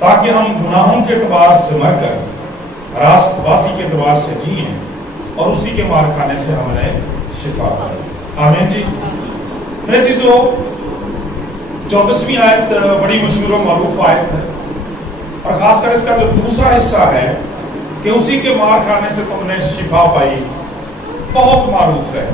تاکہ ہم گناہوں کے اعتبار سے مر کر راست بازی کے اعتبار سے جئیں اور اسی کے مار کھانے سے ہم نے شفا پائی۔ آمین جی۔ میرے عزیزو، 24ویں آیت بڑی مشہور و معروف آیت ہے، اور خاص کر اس کا جو دوسرا حصہ ہے کہ اسی کے مار کھانے سے تم نے شفا پائی، بہت معروف ہے۔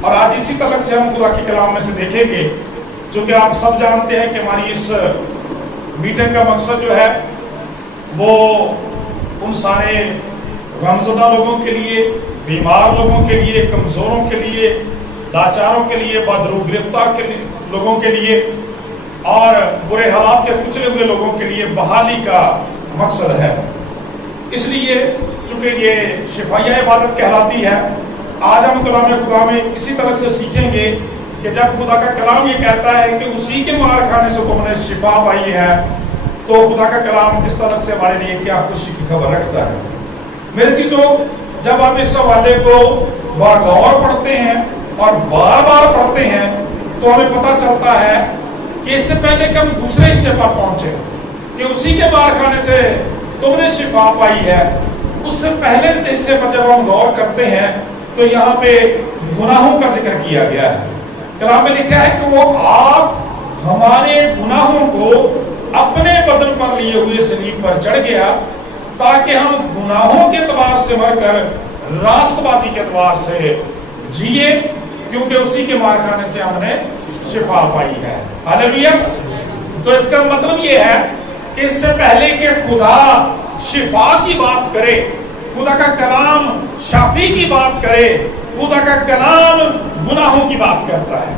اور آج اسی تعلق سے ہم خدا کے کلام میں سے دیکھیں گے، جو کہ آپ سب جانتے ہیں کہ ہماری اس میٹنگ کا مقصد جو ہے وہ ان سارے غمزدہ لوگوں کے لیے، بیمار لوگوں کے لیے، کمزوروں کے لیے، لاچاروں کے لیے، بدرو گرفتار لوگوں کے لیے اور برے حالات کے کچلے ہوئے لوگوں کے لیے بحالی کا مقصد ہے۔ اس لیے چونکہ یہ شفائیہ عبادت کہلاتی ہے، آج ہم کلام خدا میں اسی طرح سے سیکھیں گے کہ جب خدا کا کلام یہ کہتا ہے کہ اسی کے مار کھانے سے تم نے شفا پائی ہے، تو خدا کا کلام اس طرح سے ہمارے لیے کیا خوشی کی خبر رکھتا ہے۔ میرے چیزوں، جب ہم اس حوالے کو باغور پڑھتے ہیں اور بار بار پڑھتے ہیں تو ہمیں پتہ چلتا ہے کہ اس سے پہلے کہ ہم دوسرے حصے پر پہنچے کہ اسی کے مار کھانے سے تم نے شفا پائی ہے، اس سے پہلے حصے پر جب ہم غور کرتے ہیں تو یہاں پہ گناہوں کا ذکر کیا گیا ہے۔ کلام میں لکھا ہے کہ وہ آپ ہمارے گناہوں کو اپنے بدن پر لیے ہوئے صلیب پر چڑھ گیا تاکہ ہم گناہوں کے اعتبار سے مر کر راست بازی کے اعتبار سے جیے، کیونکہ اسی کے مار کھانے سے ہم نے شفا پائی ہے۔ ہاللیلویا۔ تو اس کا مطلب یہ ہے کہ اس سے پہلے کہ خدا شفا کی بات کرے، خدا کا کلام شافی کی بات کرے، خدا کا کلام گناہوں کی بات کرتا ہے۔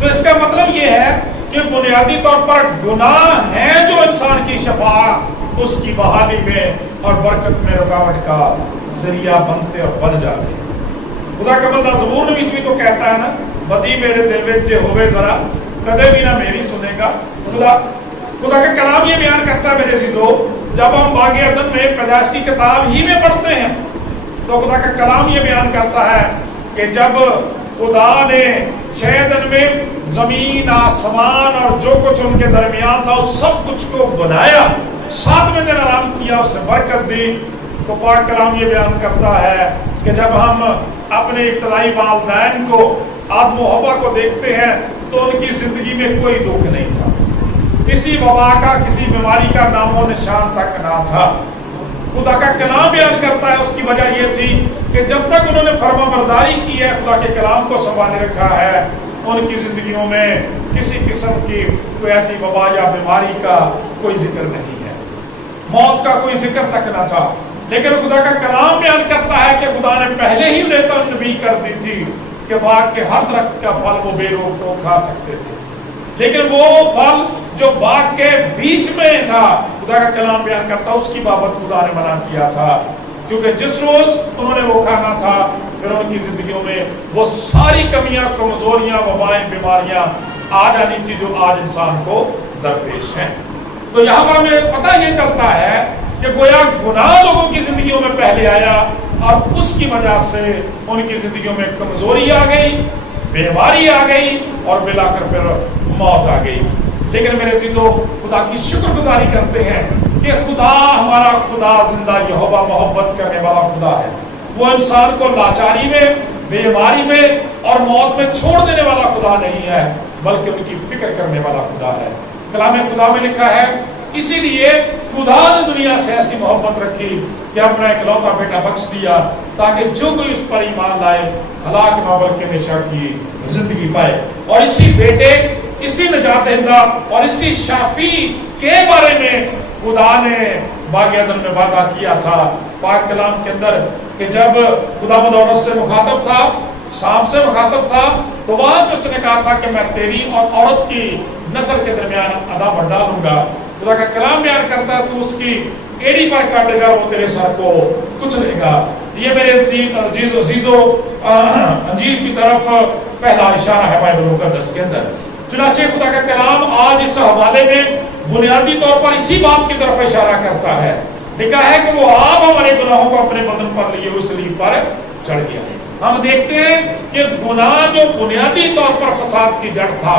تو اس کا مطلب یہ ہے کہ بنیادی طور پر گناہ ہیں جو انسان کی شفا، اس کی بحالی میں اور برکت میں رکاوٹ کا ذریعہ بنتے اور بن جاتے ہیں۔ خدا کا بندہ زبور میں تو کہتا ہے نا، بدی میرے دل میں ہوئے ذرا کدے بھی نہ میری سنے گا۔ خدا کا کلام یہ بیان کرتا ہے میرے عزیزو، جب ہم باغ عدن میں پیدائش کی کتاب ہی میں پڑھتے ہیں تو خدا کا کلام یہ بیان کرتا ہے کہ جب خدا نے 6 دن میں زمین، آسمان اور جو کچھ ان کے درمیان تھا اس سب کچھ کو بنایا، 7ویں دن آرام کیا، اسے برکت دی، تو پاک کلام یہ بیان کرتا ہے کہ جب ہم اپنے ابتدائی والدین کو، آدم و حوا کو دیکھتے ہیں تو ان کی زندگی میں کوئی دکھ نہیں تھا، کسی وبا کا، کسی بیماری کا نام و نشان تک نہ تھا۔ خدا کا کلام بیان کرتا ہے اس کی وجہ یہ تھی کہ جب تک انہوں نے فرما برداری کی ہے، خدا کے کلام کو سنبھالے رکھا ہے، ان کی زندگیوں میں کسی قسم کی کوئی ایسی وبا یا بیماری کا کوئی ذکر نہیں ہے، موت کا کوئی ذکر تک نہ تھا۔ لیکن خدا کا کلام بیان کرتا ہے کہ خدا نے پہلے ہی انہیں تنبیہ کر دی تھی کہ باغ کے ہر درخت کا پھل وہ بے روک ٹوک کھا سکتے تھے، لیکن وہ پھل جو باغ کے بیچ میں تھا، خدا کا کلام بیان کرتا اس کی بابت خدا نے منع کیا تھا، کیونکہ جس روز انہوں نے وہ کھانا تھا پھر ان کی زندگیوں میں وہ ساری کمیاں، کمزوریاں، وبائیں، بیماریاں آ جانی تھی جو آج انسان کو درپیش ہیں۔ تو یہاں پر ہمیں پتہ یہ چلتا ہے کہ گویا گناہ لوگوں کی زندگیوں میں پہلے آیا اور اس کی وجہ سے ان کی زندگیوں میں کمزوری آ گئی، بیماری آ گئی اور ملا کر پھر موت آ گئی۔ لیکن میرے عزیزو، خدا کی شکر گزاری کرتے ہیں کہ خدا، ہمارا خدا زندہ یہوہ محبت کرنے والا خدا ہے۔ وہ انسان کو لاچاری میں، بیماری میں اور موت میں چھوڑ دینے والا خدا نہیں ہے، بلکہ ان کی فکر کرنے والا خدا ہے۔ کلام خدا میں لکھا ہے، اسی لیے خدا نے دنیا سے ایسی محبت رکھی کہ اپنا اکلوتا بیٹا بخش دیا تاکہ جو کوئی اس پر ایمان لائے ہلاک نہ بلکہ ہمیشہ کی زندگی پائے۔ اور اسی بیٹے، اسی نجات دہندہ اور اسی شافی کے بارے میں خدا نے باغ عدن میں وعدہ کیا تھا پاک کلام کے اندر کہ جب خدا مند عورت سے مخاطب تھا، شام سے مخاطب تھا، تو وہاں پہ اس نے کہا تھا کہ میں تیری اور عورت کی نسل کے درمیان عداوت ڈالوں گا۔ خدا کا کلام بیان کرتا ہے تو اس کی ایڑی پر کاٹے گا، وہ تیرے سر کو کچلے گا۔ یہ میرے عزیزو انجیل کی طرف پہلا اشارہ ہے بائبل مقدس کے اندر۔ چنانچہ خدا کا کلام آج اس حوالے میں بنیادی طور پر اسی بات کی طرف اشارہ کرتا ہے۔ لکھا ہے کہ وہ آپ ہمارے گناہوں کو اپنے بدن پر لیے ہوئے صلیب پر چڑھ گیا۔ ہم دیکھتے ہیں کہ گناہ جو بنیادی طور پر فساد کی جڑ تھا،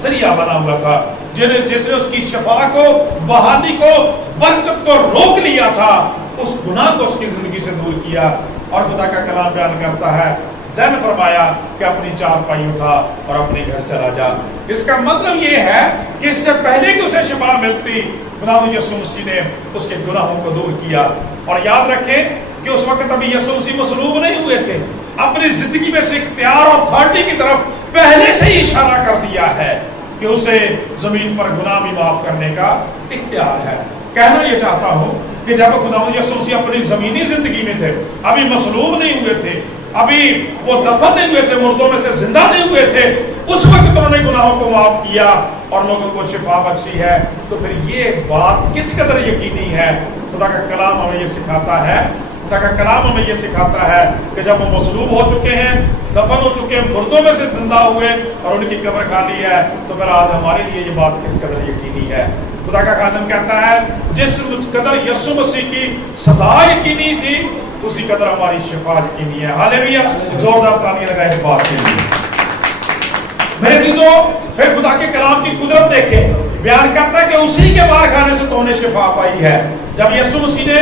ذریعہ بنا ہوا تھا، جس نے اس کی شفا کو، بحالی کو، برکت کو روک لیا تھا، اس گناہ کو اس کی زندگی سے دور کیا۔ اور خدا کا کلام بیان کرتا ہے دن فرمایا کہ اپنی چارپائی اٹھا اور اپنے گھر چلا جا۔ اس کا مطلب یہ ہے کہ اس سے پہلے کہ اسے شفا ملتی، خداوند یسوع مسیح نے اس کے گناہوں کو دور کیا۔ اور یاد رکھیں کہ اس وقت ابھی یسوع مسیح مصلوب نہیں ہوئے تھے، اپنی زندگی میں سے اختیار اور اتھارٹی کی طرف پہلے سے ہی اشارہ کر دیا ہے کہ اسے زمین پر گناہ بھی معاف کرنے کا اختیار ہے۔ کہنا یہ چاہتا ہوں کہ جب خداوند یسوع مسیح اپنی زمینی زندگی میں تھے، ابھی مصلوب نہیں ہوئے تھے، ابھی وہ دفن نہیں ہوئے تھے، مردوں میں سے زندہ نہیں ہوئے تھے، اس وقت انہوں نے گناہوں کو معاف کیا اور لوگوں کو شفا بخشی ہے، تو پھر یہ بات کس قدر یقینی ہے؟ خدا کا کلام ہمیں یہ سکھاتا ہے، خدا کا کلام ہمیں یہ سکھاتا ہے کہ جب وہ مصلوب ہو چکے ہیں، دفن ہو چکے ہیں، مردوں میں سے زندہ ہوئے اور ان کی قبر خالی ہے، تو پھر آج ہمارے لیے یہ بات کس قدر یقینی ہے؟ خدا کا خادم کہتا ہے جس قدر یسوع مسیح کی سزا یقینی تھی، اسی قدر ہماری شفا یقینی ہے۔ ہاللیلویہ! زوردار تالیاں لگائیں اس بات کے لیے۔ میرے عزیزو، پھر خدا کے کلام کی قدرت دیکھیں، بیان کرتا ہے کہ اسی کے بار کھانے سے تو نے شفا پائی ہے۔ جب یسوع مسیح نے